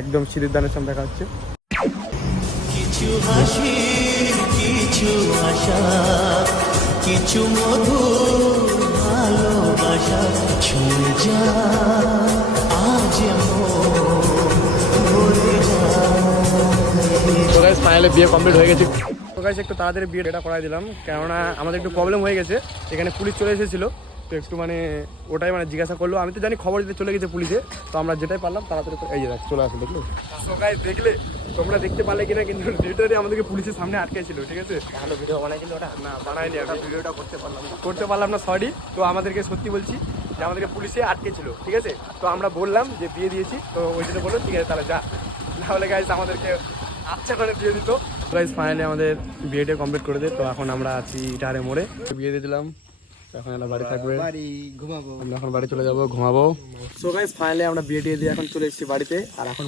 একদম সিঁদুর দানের সামনে দেখা হচ্ছে। কিছু হাসি, কিছু আশা, কিছু মধুর ভালোবাসা ছুঁয়ে যা আজ তো গাইস ফাইনালি বিয়ে কমপ্লিট হয়ে গেছে। তো গাইস একটু তাড়াতাড়ি বিয়েটা করাই দিলাম, কেননা আমাদের একটু প্রবলেম হয়ে গেছে। এখানে পুলিশ চলে এসেছিলো, তো একটু মানে ওটাই মানে জিজ্ঞাসা করলো। আমি তো জানি খবর দিতে চলে গেছে পুলিশে, তো আমরা যেটাই পারলাম তাড়াতাড়ি এই যে চলে আসলো, দেখলো। তো গাইস দেখলে, তোমরা দেখতে পারলে কিনা, কিন্তু লিটারি আমাদেরকে পুলিশের সামনে আটকেছিল, ঠিক আছে। ভালো ভিডিও বানাইছিল ওটা না বানাইনি, আমি ভিডিওটা করতে পারলাম না, সরি। তো আমাদেরকে সত্যি বলছি যে আমাদেরকে পুলিশে আটকেছিল, ঠিক আছে। তো আমরা বললাম যে বিয়ে দিয়েছি, তো ওই জন্য বললো ঠিক আছে তাহলে যা, তাহলে গাইস আমাদেরকে আচ্ছা করে বিয়ে দিত। গাইস ফাইনালি আমাদের বিয়েটা কমপ্লিট করে দে। তো এখন আমরা আছি ইটারে মোড়ে, বিয়ে দিয়ে দিলাম। এখন আমরা বাড়ি থাকবে, ঘুমাবো। আমরা এখন বাড়ি চলে যাবো, ঘুমাবো। সো গাইস ফাইনালি আমরা বিয়ে দিয়ে এখন চলে এসেছি বাড়িতে। আর এখন